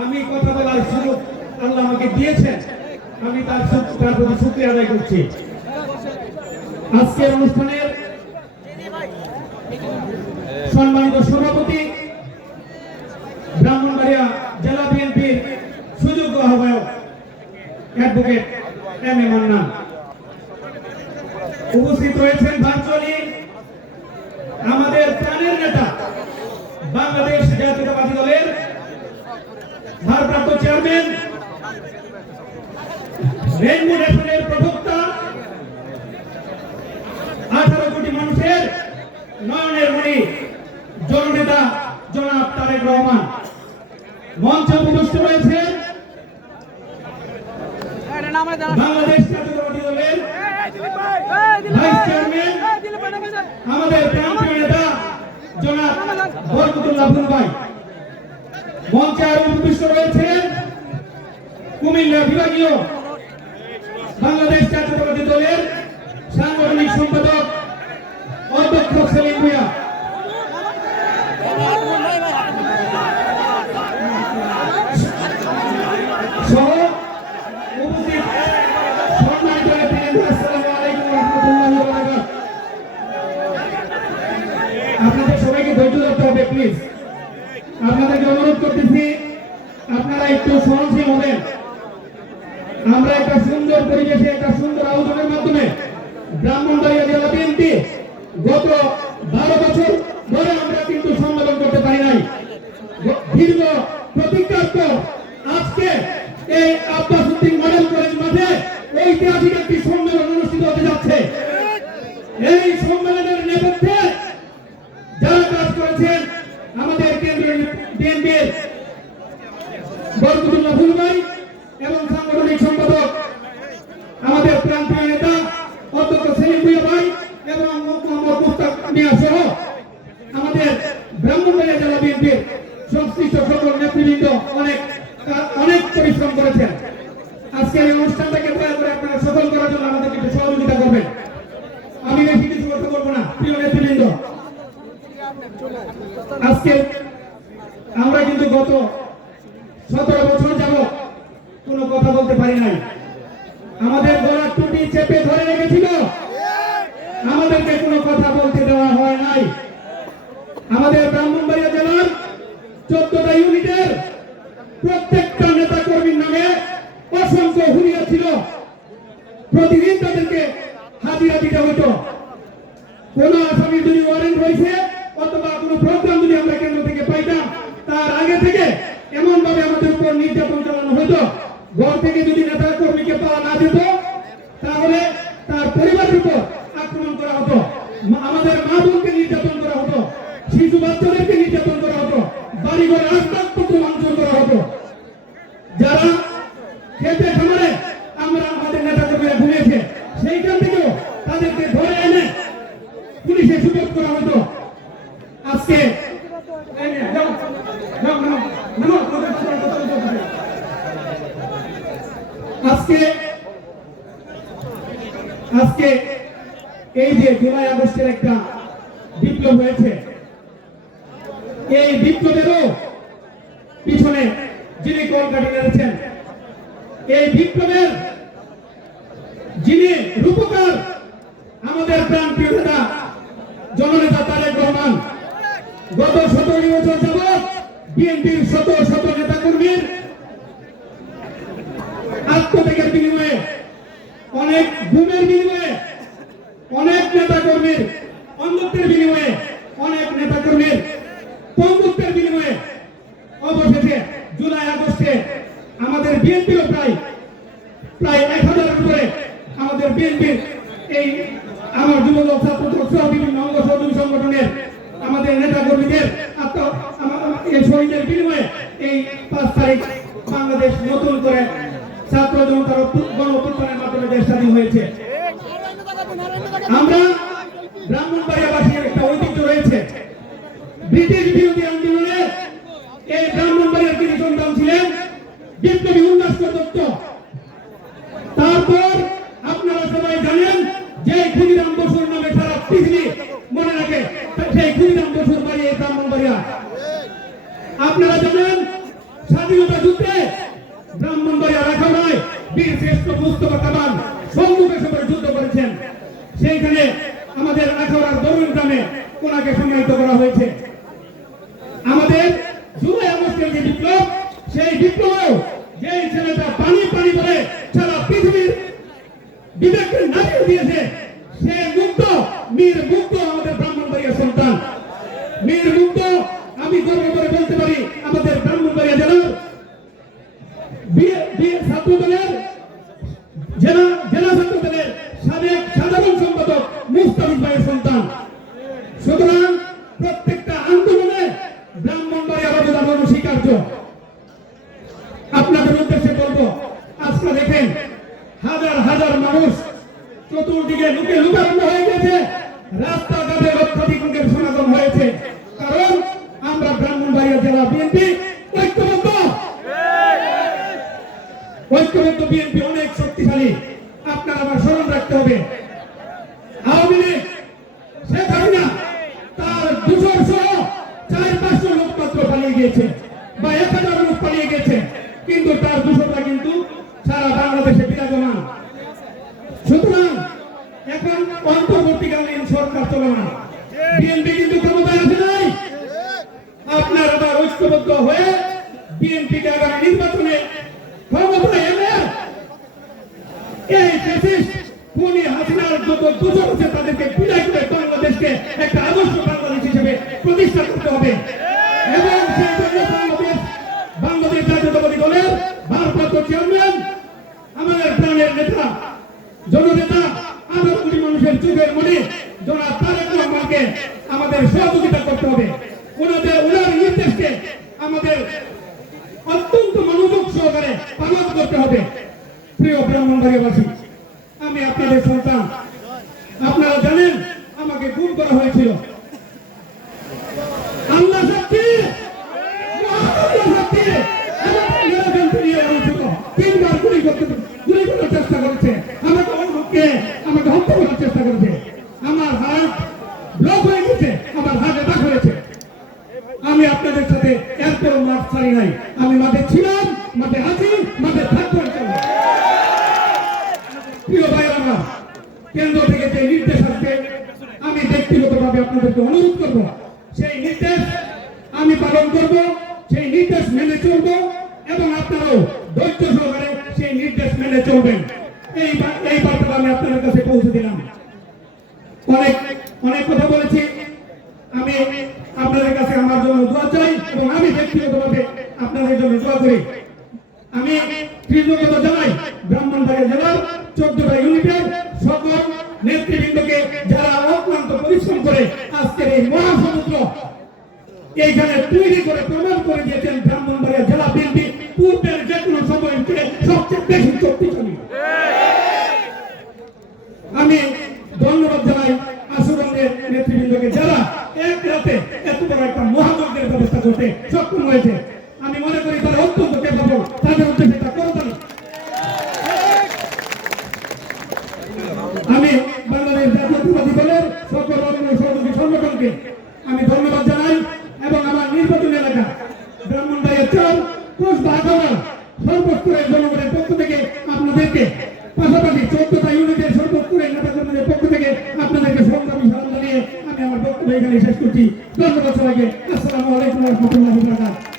আমি কথা বলার সুযোগ আল্লাহ আমাকে দিয়েছেন, আমি তার প্রতি শুকরিয়া আদায় করছি। আজকের অনুষ্ঠানের সম্মানিত সভাপতি, ব্রাহ্মণবাড়িয়া জেলা বিএনপির সুযোগ্য আহ্বায়ক অ্যাডভোকেট এম এ মান্নান, উপস্থিত রয়েছেন ভার্চুয়ালি আমাদের প্রাণের নেতা বাংলাদেশ জাতীয়তাবাদী দলের ভারপ্রাপ্ত চেয়ারম্যান, রেইনবো নেশনের প্রবক্তা, 18 কোটি মানুষের নয়নের মণি জননেতা জনাব তারেক রহমান। মঞ্চে উপস্থিত রয়েছেন বাংলাদেশ জাতীয়তাবাদী দলের ভাইস চেয়ারম্যান, আমাদের প্রান্তীয় নেতা জনাব বরকতুল্লাহ আব্দুল ভাই। মঞ্চে আরো উপস্থিত রয়েছেন কুমিল্লা বিভাগীয় বাংলাদেশ জাতীয়তাবাদী দলের সাংগঠনিক সম্পাদক অধ্যক্ষ সেলিম ভূঁইয়া, সহ উপস্থিত সম্মানিত নেতৃবৃন্দ, আসসালামু আলাইকুম ওয়া রাহমাতুল্লাহি ওয়া বারাকাতুহু। আপনাদের সবাইকে ধৈর্য ধরতে হবে প্লিজ। আপনাদেরকে অনুরোধ করতেছি আপনারা একটু সহনশীল হবেন। আমরা একটা সুন্দর পরিবেশে একটা সুন্দর আলোচনার মাধ্যমে ব্রাহ্মণবাড়িয়া জেলা বিএনপি গত 12 বছর ধরে আমরা কিন্তু সম্মেলন করতে পারি নাই। দীর্ঘ প্রতীক্ষার পর আজকে এই আব্বাস উদ্দিন মডেল কলেজ মাঠে ঐতিহাসিক একটি সম্মেলন অনুষ্ঠিত হতে যাচ্ছে। এই সম্মেলনের নেপথ্যে যারা কাজ করেছেন আমাদের কেন্দ্রীয় বিএনপির বরকতুল্লাহ আব্দুল ভাই এবং সাংগঠনিক সম্পাদক আমাদের প্রান্তীয় নেতা অধ্যক্ষ সেলিম ভূঁইয়া ভাই এবং মোহাম্মদ মুস্তাক মিয়া সহ আমাদের ব্রাহ্মণবাড়িয়া জেলা বিএনপির সংশ্লিষ্ট সকল নেতৃবৃন্দ অনেক পরিশ্রম করেছেন। আজকের এই অনুষ্ঠানটাকে দয়া করে আপনারা সফল করার জন্য আমাদেরকে একটু সহযোগিতা করবেন। আমি বেশি কিছু কথা বলবো না। প্রিয় নেতৃবৃন্দ, আজকে আমরা কিন্তু গত 17 বছর যাবত কোনো কথা বলতে পারি নাই। আমাদের গলার টুটি চেপে ধরে রেখেছিল, আমাদেরকে কোনো কথা বলতে দেওয়া হয় নাই। আমাদের ব্রাহ্মণবাড়িয়া জেলার 14টা ইউনিটের প্রত্যেকটা নেতা কর্মীর নামে অসংখ্য হুলিয়া ছিল। প্রতিদিন তাদেরকে হাজিরা দিতে হতো। কোন আসামির যদি ওয়ারেন্ট হয়েছে অথবা কোনো প্রোগ্রাম যদি আমরা কেন্দ্র থেকে পাইতাম, তার আগে থেকে এমন ভাবে আমাদের উপর নির্যাতন চালানো হতো। ঘর থেকে যদি নেতা কর্মীকে পাওয়া না যেত তাহলে তার পরিবারের উপর আক্রমণ করা হতো, আমাদের মা বোনকে নির্যাতন করা হতো, শিশু বাচ্চাদেরকে নির্যাতন করা হতো, বাড়িঘর আসবাবপত্র ভাঙচুর করা হতো। যারা খেতে খামারে আমরা আমাদের নেতা কর্মীরা ঘুমিয়েছে সেইখান থেকেও তাদেরকে ধরে এনে পুলিশে সুযোগ করা হতো। আজকে আজকে এই যে জুলাই আগস্টের একটা বিপ্লব হয়েছে, এই বিপ্লবেরও পিছনে যিনি কলকাঠি নেড়েছেন, এই বিপ্লবের যিনি রূপকার আমাদের প্রাণপ্রিয় নেতা জননেতা তারেক রহমান। গত 17 বছর যাবৎ বিএনপির শত শত নেতা কর্মীর আত্মত্যাগের বিনিময়ে, অনেক গুমের বিনিময়ে, অনেক নেতা কর্মীর অন্ধত্বের বিনিময়ে, অনেক নেতা কর্মীর পঙ্গুত্বের বিনিময়ে অবশেষে জুলাই আগস্টে আমাদের বিএনপিরও প্রায় 1000-এর উপরে আমাদের বিএনপির এই আমার যুবদল ছাত্রদল সহ বিভিন্ন অঙ্গ সহযোগী সংগঠনের আমাদের নেতা কর্মীদের শহীদের বিনিময়ে এই 5 তারিখ বাংলাদেশ নতুন করে ছাত্র জনতার গণ অভ্যুত্থানের মাধ্যমে দেশ স্বাধীন হয়েছে। আমরা ব্রাহ্মণবাড়িয়াবাসীর একটা ঐতিহ্য রয়েছে। ব্রিটিশ বিরোধী আন্দোলনে এই ব্রাহ্মণবাড়িয়ার কিছু সন্তান ছিলেন বিপ্লবী উল্লাসকর দত্ত। তারপর আপনারা সবাই জানেন যে ক্ষুদিরাম বসুর নামে সারা পৃথিবী মনে রাখে, সেই ক্ষুদিরাম বসুর বাড়ি এই ব্রাহ্মণবাড়িয়া। আপনারা জানেন স্বাধীনতা যুদ্ধে ব্রাহ্মণবাড়িয়া রাখালরায় বীর শ্রেষ্ঠ মুস্তফা কামাল সম্মুখে সমরে যুদ্ধ করেছেন। সেইখানে আমাদের আখাউড়ার দরুন গ্রামে ওনাকে সম্মানিত করা হয়েছে। আমাদের জুলাই আগস্টের যে বিপ্লব, সেই বিপ্লবেও যে ছেলেটা পানি পানি বলে সারা পৃথিবীর বিবেককে নামিয়ে দিয়েছে, সে মুক্ত, মীর মুক্ত আমাদের ব্রাহ্মণবাড়িয়া সন্তান। মীর মুক্ত আমি গর্ব করে বলতে পারি আমাদের ব্রাহ্মণবাড়িয়া জেলার ছাত্র দলের জেলা ছাত্র দলের সাবেক সাধারণ সম্পাদক মুস্তাফিজ ভাইয়ের সন্তান। সুতরাং প্রত্যেকটা আন্দোলনে ব্রাহ্মণবাড়িয়ার অবদান অনস্বীকার্য। আপনাদের উদ্দেশ্যে বলবো, আজকে দেখেন হাজার হাজার মানুষ চতুর্দিকে লুকে লুকান্ন হয়ে গেছে, রাস্তাঘাটে লক্ষাধিকের সমাগম হয়েছে। কারণ আমরা ব্রাহ্মণবাড়িয়া জেলা বিএনপি ঐক্যবদ্ধ। ঐক্যবদ্ধ বিএনপি অনেক শক্তিশালী, আপনার আমার স্মরণ রাখতে হবে। আওয়ামী লীগ শেখ হাসিনা তার 200 সহ 400-500 লোক মাত্র পালিয়ে গিয়েছে, বা 1000 লোক পালিয়ে গেছে, কিন্তু তার 200টা কিন্তু সারা বাংলাদেশে বিরাজমান। সুতরাং এখন অন্তর্বর্তীকালীন সরকার চলমান, বিএনপি কিন্তু ক্ষমতায় আসে নাই। আপনার আবার ঐক্যবদ্ধ হয়ে বিএনপিকে আগামী নির্বাচনে ক্ষমতায় এনে এই ফ্যাসিস্ট খুনি হাসিনার যত দোষর আছে তাদেরকে বিদায় করে বাংলাদেশকে একটা আদর্শ বাংলাদেশ হিসেবে প্রতিষ্ঠা করতে হবে। এবং সেই জন্য বাংলাদেশ জাতীয়তাবাদী দলের ভারপ্রাপ্ত চেয়ারম্যান, আমাদের প্রাণের নেতা, জননেতা, 18 কোটি মানুষের চোখের মনে জনাব তারেক রহমানকে আমাদের সহযোগিতা করতে হবে। ওনার নির্দেশকে আমাদের অত্যন্ত মনোযোগ সহকারে পালন করতে হবে। প্রিয় ব্রাহ্মণবাড়িয়াবাসী, আমি আপনাদের সন্তান। আপনারা জানেন আমাকে খুন করা হয়েছিল। আল্লাহ সাক্ষী, তিনবার গুলি করার চেষ্টা করেছে, আমাকে হত্যা করার চেষ্টা করেছে। আমার হার্ট ব্লক হয়ে গেছে, আমার হার্ট অ্যাটাক হয়েছে। আমি আপনাদের সাথে এরপর মাঠ ছাড়ি নাই। আমি মাঠে ছিলাম, মাঠে আছি, মাঠে থাকবো। প্রিয় ভাইয়ের আমার, কেন্দ্র থেকে যে নির্দেশ আসবে, আমি ব্যক্তিগতভাবে আপনাদেরকে অনুরোধ করব, সেই নির্দেশ আমি পালন করব, সেই নির্দেশ মেনে চলব, এবং আপনারাও ধৈর্য সহকারে সেই নির্দেশ মেনে চলবেন। এই বার্তা আমি আপনাদের কাছে পৌঁছে দিলাম। অনেক কথা বলেছি। আমি আপনাদের কাছে আমার জন্য দোয়া চাই, এবং আমি ব্যক্তিগতভাবে আপনাদের জন্য দোয়া করি। আমি কৃতজ্ঞতা জানাই ব্রাহ্মণবাড়িয়া জেলার 14টা ইউনিটের সকল নেতৃবৃন্দকে, যারা অক্লান্ত পরিশ্রম করে আজকের এই মহাসমুদ্র এইখানে তৈরি করে প্রমাণ করে দিয়েছেন ব্রাহ্মণবাড়িয়া জেলা বিএনপি পূর্বের যে কোনো সময় সবচেয়ে বেশি শক্তিশালী। আমি ধন্যবাদ জানাই আসুরঙ্গের নেতৃবৃন্দকে, যারা এক রাতে এত বড় একটা মহাযজ্ঞের ব্যবস্থা করতে সক্ষম হয়েছে। আমি মনে করি তারা অত্যন্ত ক্যাপাবল, তাদের উদ্দেশ্যে এটা করতাম। আমি বাংলাদেশ জাতীয়তাবাদী দলের সকল সহযোগী সংগঠনকে আমি ধন্যবাদ জানাই, এবং আমার নির্বাচনী এলাকা ব্রাহ্মণবাড়িয়া 4 কোষবাগাওয়া সর্বস্তরের জনগণের পক্ষ থেকে আপনাদেরকে, পাশাপাশি 14টা ইউনিটের সর্বস্তরের নেতাকর্মীদের পক্ষ থেকে আপনাদেরকে সংগ্রামী সালাম জানিয়ে আমি আমার বক্তব্য এখানে শেষ করছি। ধন্যবাদ সবাইকে। আসসালামু আলাইকুম ওয়া রাহমাতুল্লাহি ওয়া বারাকাতুহু।